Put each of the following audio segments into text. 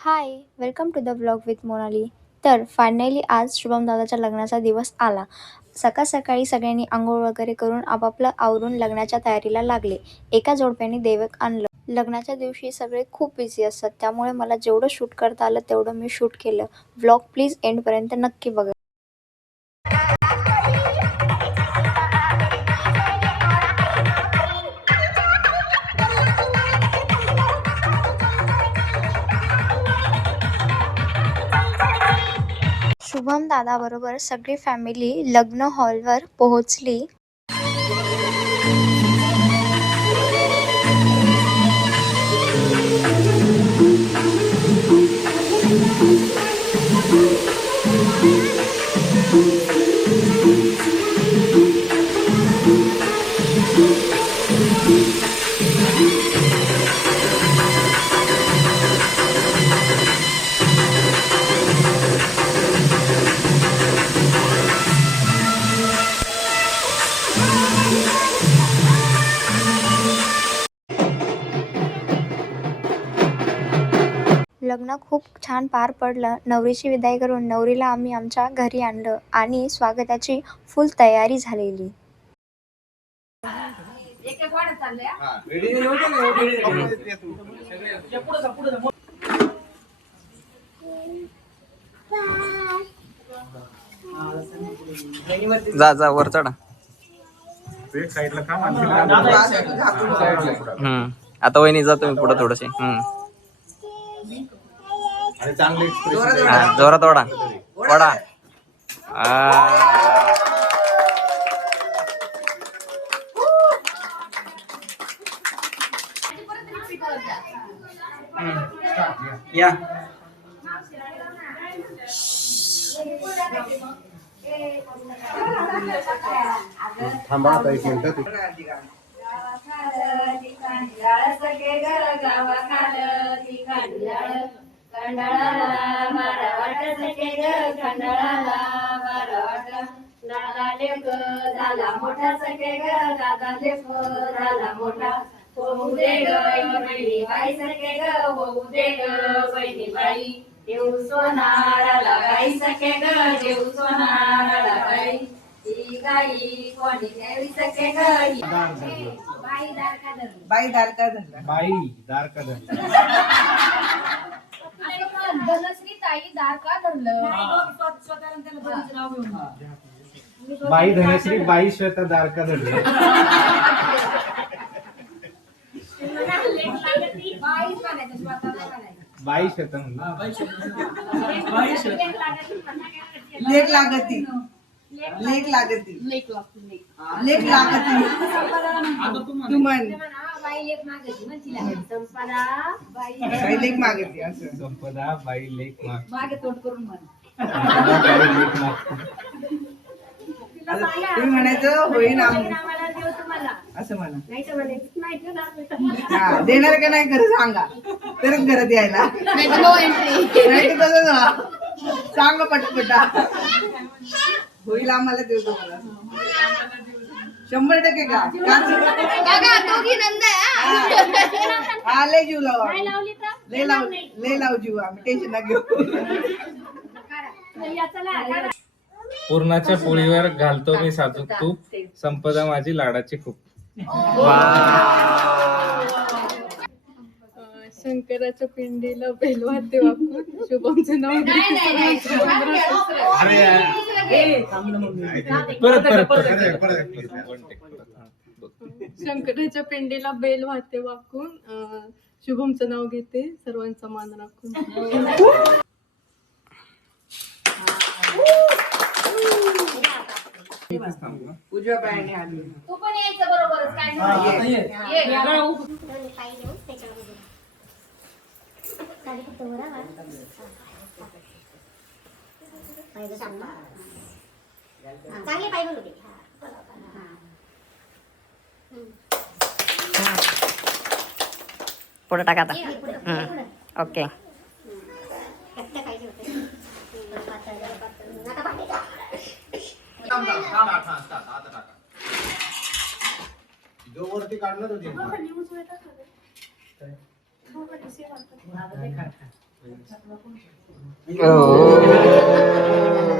High, welcome to the blog with Monali. तर finally आज शुभम दादाच्या लग्नाचा दिवस आला. सकाळ सकाळी सगळ्यांनी आंघोळ वगैरे करून आपापलं आवरून लग्नाच्या तयारीला लागले. एका जोडप्याने दैवक आणलं. लग्नाच्या दिवशी सगळे खूप बिझी असतात, त्यामुळे मला जेवढं शूट करता आलं तेवढं मी शूट केलं. व्लॉग प्लीज एंडपर्यंत नक्की बघा. शुभम दादाबरोबर सगळी फॅमिली लग्न हॉलवर पोहोचली. लग्न खूप छान पार पडलं. नवरीची विदाई करून नवरीला आम्ही आमच्या घरी आणलं आणि स्वागताची फुल तयारी झालेली. जा जा वर चढा. आता वहिनी जा तुम्ही पुढे थोडसे. जोरात ओढा ओढा. या थांबा आता एक मिनिट. झाला मोठा सखे ग दादा लेप झाला मोठा होऊ दे ग बहिणी बाई सखे ग होऊ दे ग बहिणी बाई देऊ सोनाराला गाई सखे ग देऊ सोनाराला गाई ही गाई कोणी देवी सखे ग बाई दार का धरली बाई दार का धरला. धनश्री ताई दार का धरलं बाई धनश्री बाई श्वेता दार का धरलं. बाई श्वेता म्हणलं. लेक लागती लेक लागती लेक लागती. तू म्हण बाई लेक मागती म्हणतीला संपदा बाई लेक मागती असं. संपदा बाई लेक मागे तोंड करून म्हण बाई लेक माग. तुम्ही म्हणायचं होईन आम्हाला देऊ तुम्हाला असं म्हणा. नाही तर म्हणायचं नाही देणार हा देणार का नाही खरं सांगा तरच घरात यायला. नाही तर नो एंट्री नाही तर तसंच व्हा. सांगा पटपटा. होईल आम्हाला देऊ तुम्हाला 100% का काका दोघी नंद हा लय जीव लावू नाही आम्ही. लावली तर लय लावू जीव आम्ही. टेन्शन ना घेऊ. चला पूर्णाच्या पोळीवर घालतो मी साजूक तूप, संपदा माझी लाडाची खूप. शंकराच्या पिंडीला बेलवाद्य वापरून शुभमचं नाव शंकराच्या पिंडीला बेलवाद्य वापरून शुभमचं नाव घेते, सर्वांचा मान राखून. उजव्या पायाने हात घेऊन. तू पण यायचं बरोबरच काय नाही चांगले पाय होते पुढे टाका आता. ओके. जो वरती काढणार होती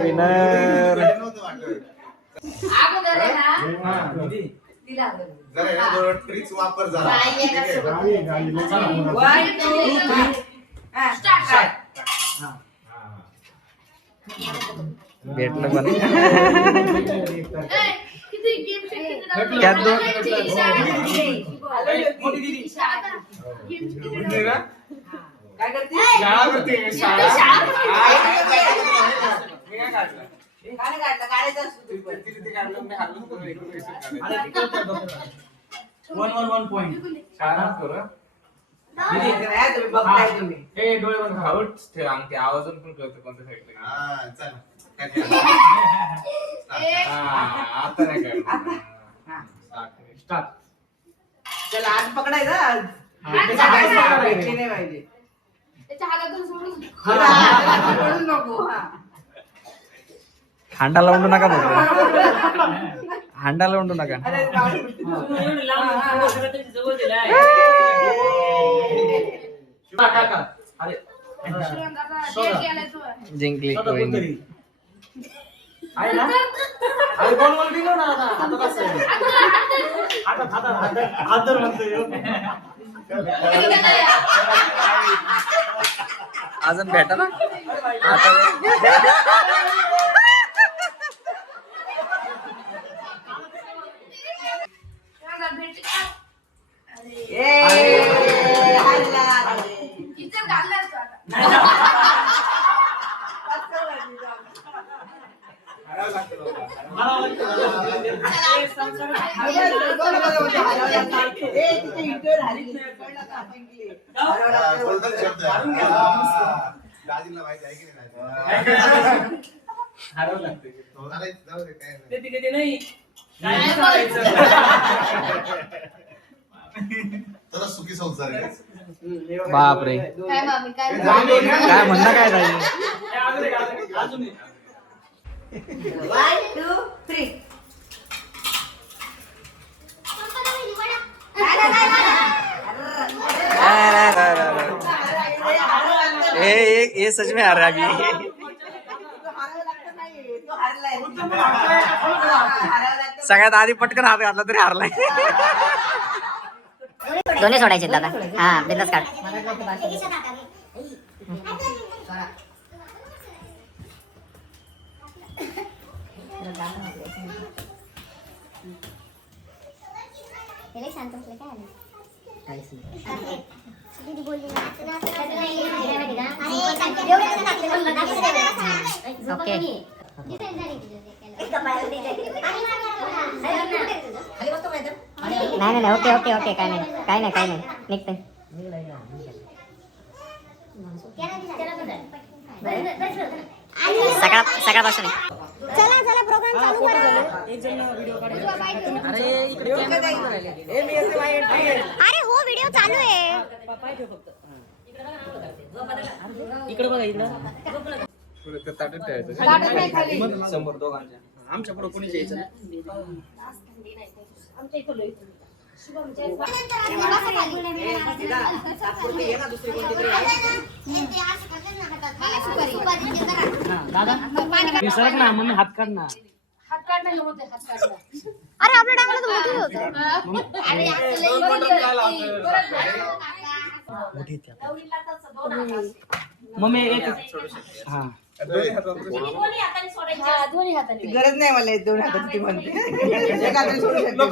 विनर. अगोदर आहे ना तिला जरा या दोन ट्रिक्स वापर जरा. ठीक आहे? 1 2 3 स्टार्ट. भेटलं पण किती गेम त्यात दोन काय करते? गाणं काढलं, काढायचं असतं तुम्ही पण. नाही, तुम्ही बघताय तुम्ही. आवाजून पण कळतं कोणत्या साईडला. हा, चला. काय ते? आता नाही काय स्टार्ट. चला आज पकडायचं आज. भेटले भेटले नाही पाहिजे. त्याच्या हातातून सोडून पकडून नको. हा. हांडा लावून नका बघ. हांडा लावून नका. अरे बाप. जिंकली वहिनी. अजून भेटा ना किचन घालला असतो आता गोल्डन शब्द आहे. हा. दाजीला माहिती आहे की नाही? हरवलं लागतं. अरे, जाऊ दे, काय नाही. तर सुखी संसार आहे. बापरे. काय मामी काय काय म्हणणं काय झालं? 1 2 3 ये सच में हार रहा अभी. सगळ्यात आधी पटकन हात घातला तरी हारलाय. दोन्ही सोडायचे दादा. हा बिंदास काढ. ओके. नाही नाही ओके ओके ओके. काय नाही निघते. सकाळपासून चला प्रोग्राम चालू करा. अरे हो व्हिडिओ चालू आहे. समोर दोघांच्या. आमच्या पुढे कोणीच यायचं नाही. सरक ना मम्मी हात काढ ना. हात काढणं होते हात काढणं अरे आपल्या टांगला तर मोठी होतं. अरे असं लई मम्मी एक हा दोन्ही हाताने गरज नाही मला एक दोन हातात ती म्हणते. एक हाताने सोडू शकते.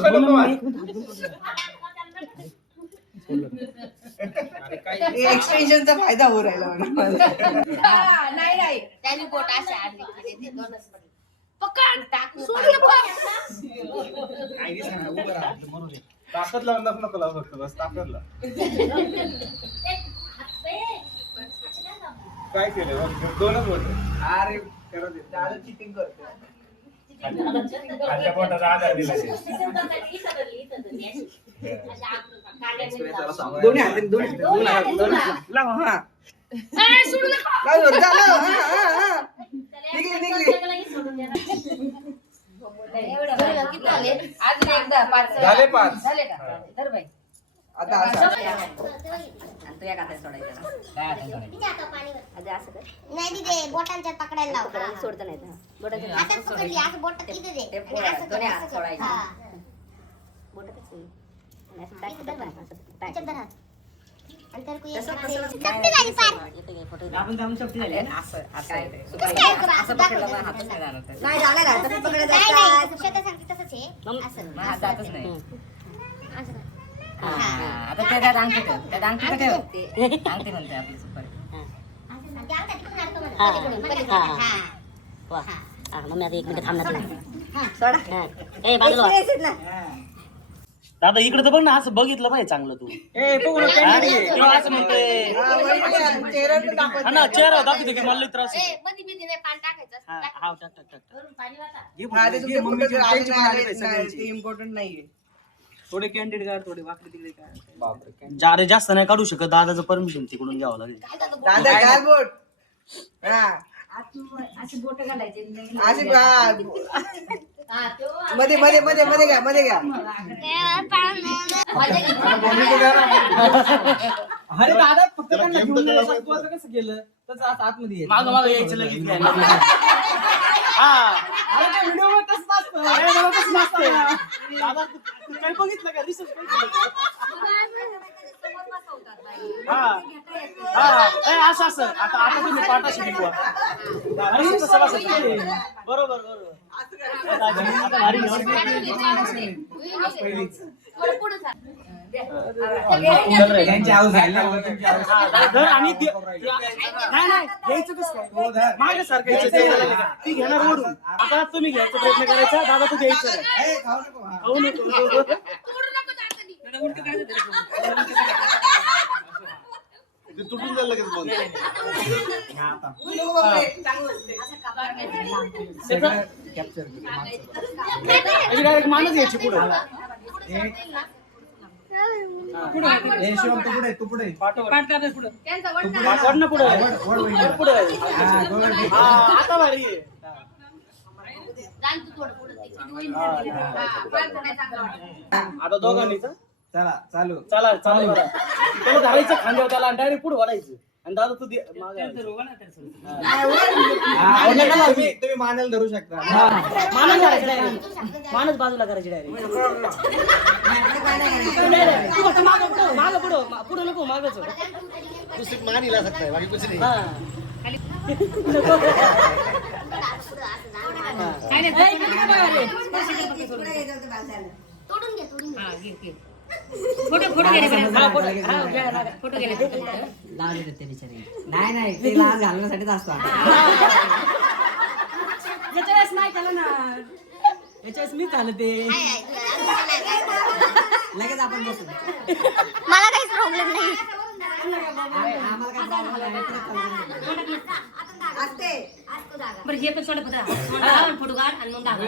एक्सटेन्शनचा फायदा होऊ राहिला म्हणा. नाही त्याने बोट अशा आणली ते दोनच पडले. पकड टाक सोडलं ताकद लावून नको लावू फक्त बस ताकद लाव. काय केलं दोनच बोट. अरे करत आहे. दादा चिटिंग करतो. खालच्या पोटाचा आधार दिला. दोन्ही हाताने दोन हात लाव. हा लाव जोर, जा, लाव. हा. निघली. किती झाले अजून एकदा 5 झाले 5. झाले का धर बाई आता असं. तू या हाताने सोडायचं. काय हाताने सोडायचं. असं कर. नाही तिथे बोटांच्या पकडायला लाव. पकडायला सोडता नाही येत. बोटाच्या हातात पकडली असं बोट तिथे दे आणि असं कर, असं कर. हा. बोटातच नाही. आणि असं टाक, टाक, टाक, असं टाक. त्याच्यात धर हात. आणि तर कोई तसं- येणार तसं- नाही. सक्ती झाली पार. येतं काय फोटो? आपण जाऊन शकतो असं- असं. कसं काय करू? असं दाखव. हातच नाही जाणार त्याला. नाही, जाणार आहे. तसंच पकडायचं नाही, असतं. नाही. श्वेता सांगते तसंच आहे. मग- असं. हात जातच नाही. असं कर. हा, आता त्याच्यात अंगठी ठेव. त्यात अंगठी तर ठेव. अंगठी म्हणते आपली सुपारी. असं सांग. ते अंगठ्यात तिकडून अडकव म्हणा. हा. पलीकडून, पलीकडून. हा. हा. वा. हा, मम्मी आता 1 मिनिट थांब ना तू. हा. सोडा. हा. ए, बाजूला वा. दादा इकडे तर बघ ना, असं बघितलं पाहिजे चांगलं तू. ए, बघू नका. हा? तो असं म्हणतोय. हा, वहिनी, चेहरा तर दाखवत हा ना, नाही. चेहरा दाखवतो की मला लई त्रास होतो. मध्ये बिंदी नाही, पाणी टाकायचं असतं. हा, हा, टाक, टाक, टाक. वरून पाणी वाटा. हा, ते तुमचे फोटो आले नाही, ते इम्पॉर्टंट नाहीये. थोडे कॅन्डिडेट काढ, थोडे वाकडे तिकडे काढ. जारे जास्त नाही काढू शकत, दादाचं परमिशन तिकडून घ्यावं लागेल. दादा घाल बोट. हा. अशी बोट घालायची. अशी मध्ये मध्ये मध्ये मध्ये घ्या, मध्ये घ्या. अरे दादा फक्त त्यांना घेऊन जायचं. तू असं कसं केलं? तसं असं आतमध्ये ये. मागं मागं यायचं लगेच नाही. हा. अरे त्या व्हिडिओ मध्ये तसं नसतं. अरे मला तसं नसतं. दादा तू काय बघितलं का? रिसर्च काय केलं? हा. हा. ए, असं असं. आता तुम्ही पाठाशी शिकवा. अरे तसं बसायचं. बरोबर बरोबर. आता भारी निवड. त्यांची आऊस आहे ना, तुमची आऊस. धर आणि नाही नाही घ्यायचं कसं काय मागे सारखं ती घेणार ओढून. आता तुम्ही घ्यायचा प्रयत्न करायचा, दादा तू घ्यायचं नाही. ए, खाऊ नको. हा. खाऊ नको. ते तुटून जाईल लगेच मग. कॅप्चर डायरेक्ट मानच घ्यायची पुढे. ए, शिवम तू पुढे, तू पुढे. वाढ ना पुढे. वळ वहिनी. पुढे. हा, दोघं ठीक. हा, आता भारी आहे. आता दोघांनीच चला चालू. चला चालू करा. त्याला धरायचं खांद्यावर त्याला डायरेक्ट पुढे वाढायचं. आणि दादा तू मागे तुम्ही मानायला धरू शकता. मानच धरायचं डायरेक्ट. मानच बाजूला करायची डायरेक्ट. तू फक्त मागं पुढं नको मागच. तू सिर्फ मान हिला सकता है, बाकी कुछ नहीं. तोडून घे, तोडून घे. नाही नाही, ते लहान घालण्यासाठीच असतो. नाही केलं ना. याच्यावेळेस मी झालं ते. लगेच आपण बसू. मला काहीच प्रॉब्लेम नाही. आम्हाला काय problem नाही. बरं हे पण सोडा पत्रा फोटो काढ आणि मग दाखव.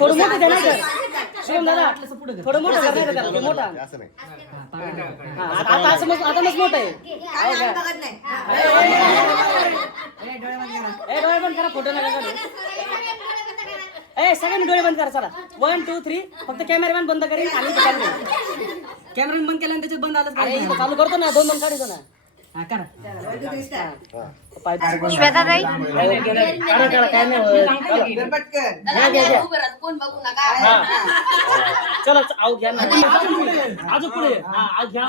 थोडं मोठं द्या ना सर. शिवम दादा थोडं मोठं करा ना त्याला, ते मोठं. असं नाही. आता असं मग आता मग मोठं आहे. डोळे बंद करा, फोटो नका काढू. सगळ्यांनी डोळे बंद करा. चला 1 2 3. फक्त कॅमेरामॅन बंद करेल आणि कॅमेरामॅन बंद केल्यानंतर त्याच्यात बंद आलं. चालू करतो ना, 2 काढतो ना. करा. श्वेताताई करा काय नाही होत. पटकन. कोण बघू नका. चला आऊ घ्या ना. अजून पुढे. हा, आऊ घ्या.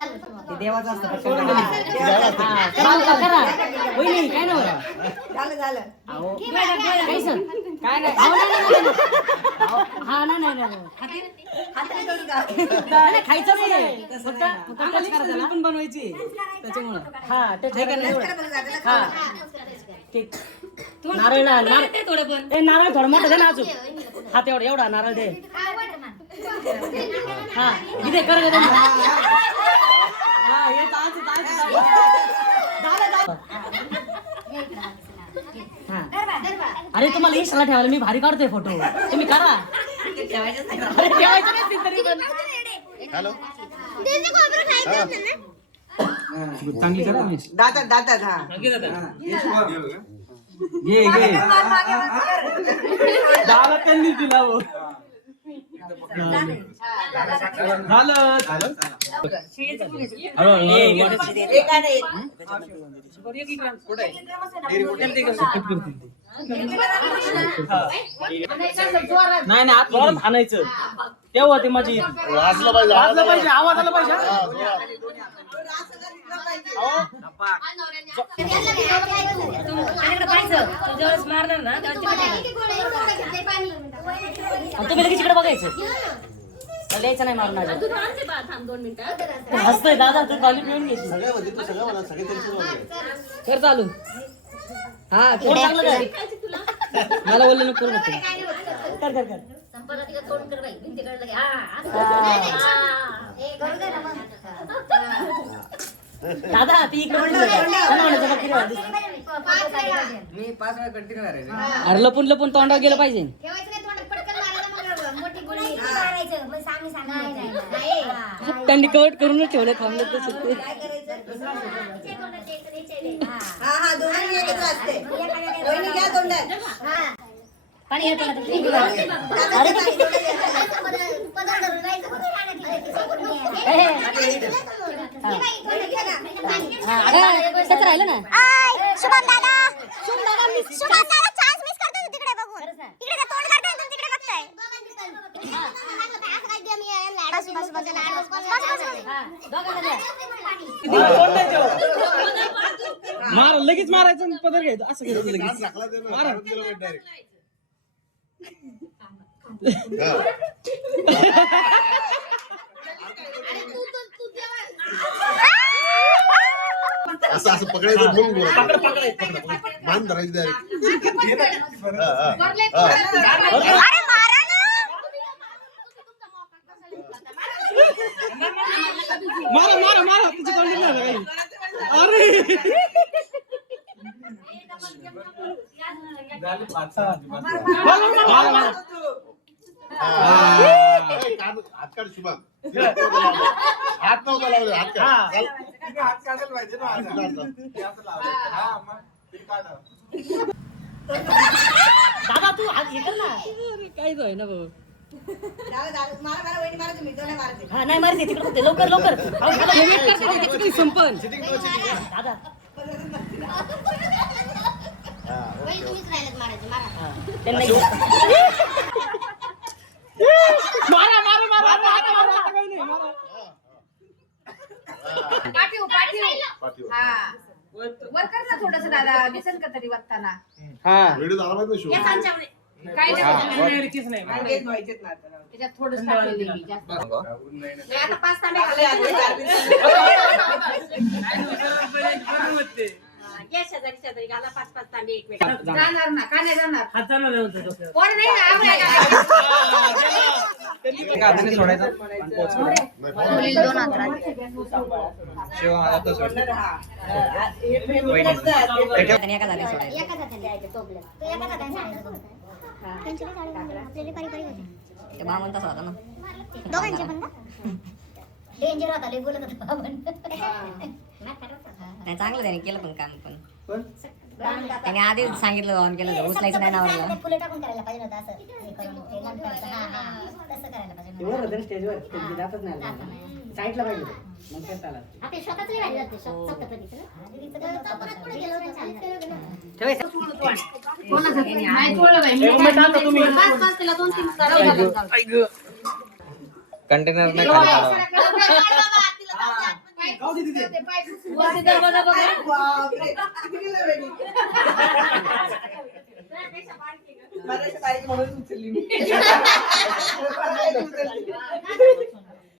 ते देवाचं असतं. करा. होईल काय नाही होत. झालं. काय सर काय नाही. हा नाही खायचं नाही. फक्त टच करायचं पण बनवायची त्याच्यामुळं. हा टच हा ठीक. नारळ थोडं पण नारळ थोडं मोठं दे ना अजून. हा तेवढा एवढा नारळ दे. हा इथे कर. अरे तुम्हाला इंस्टाला ठेवायला मी भारी काढतोय फोटो. तुम्ही करा. अरे ठेवायचं नाही तरी पण. हॅलो. चांगली करा तुम्ही. दातात हा. घे घे. दादा त्यांनी दिला हो. झालं. नाही नाही आत जोरात आणायचं तेव्हा ते माझी वाजलं पाहिजे वाजलं पाहिजे आवाज आला पाहिजे हा, जोरात. माझ्याकडे पाहायचं तू जेव्हा मारणार ना तुम्ही लगेच इकडे बघायचं द्यायचं नाही मारून हसतोय दादा तू खाली पिऊन घेशील सगळं म्हणजे तू सगळं मला सगळे tension मध्ये आहे. कर चालू हा कोण चांगलं काय मला बोलले नको करू नको कर कर कर संपर्कात तोंड कर बाई भिंतीकडे लगे दादा ती इकडे पण मी 5 वेळा कंटिन्यू करायचं अरे लपून लपून तोंडावर गेलं पाहिजे त्यांनी कवट करूनच ठेवलं थांबलं तर सुट्टे हा दोन्ही एकत्र असते वहिनी घ्या तोंडात पाणी येतं का तुम्ही? कसं राहिलं ना शुभम दादा चान्स मिस करतोय तू तिकडे बघून तिकडे ते तोंड काढताय तुम्ही तिकडे बघताय मार लगेच मारायचं आणि पदर घ्यायचं असं करायचं लगेच हात झाकला ते ना, मारा. हात दिला पाहिजे direct. हा. असं असं पकडायचं बघून मान धरायची direct. हा, हा. हा. अरे मारा ना मारा मारा मारा तुझं तोंड नाही झालं काही अरे मारा, मारा. हा. ए, हात काढ शुभम. हात नव्हता लावले हात काढ. हात काढ. दादा तू आज हे कर ना काय होय ना भाऊ मारा वहिनी मारा तुम्ही दोन्ही मारते हा नाही मारते तिकडे होते लवकर लवकर संपन दादा त्यांना मारा मारा मारा आता काही नाही मारा पाठीव पाठीवर. वर कर ना थोडस दादा दिसेल का तरी वागताना हा व्हिडिओ झाला पाहिजे ना shoot. काय नाही नक्कीच नाही मार्केट व्हायचेत ना आता. त्याच्यात थोडस टाकलेलं मी जास्त नाही, आता 5 तांबे घालायचे ये शेजारी घाला 5-5 तांबे एक वेळ जाणार ना का नाही जाणार हाताला लावून डोक्यावर. कोण नाही ना आम्ही हाताने सोडायचा नाही, आणि एका झाले सोडायचं ते बामण तसा होता ना दोघांचे पण डेंजर होता लय बोलत होता नाही चांगलं त्याने केलं पण काम पण त्याने आधीच सांगितलं ऑन केलं उचलायचं नाही नावाला फुले टाकून करायला पाहिजे होतं असं हे करून हे नंतरचं. हा, हा. तसं करायला पाहिजे होतं. स्टेजवर जातच नाही साईडला पाहिजे मग काय चालत आपले स्वतःच नाही राहिले जाते सप्तपदीचं ना. दीदीचं तर परत पुढे गेलं होतं चाललं. कंटेनर नाही बऱ्याचशा बाईक म्हणून उचलली मी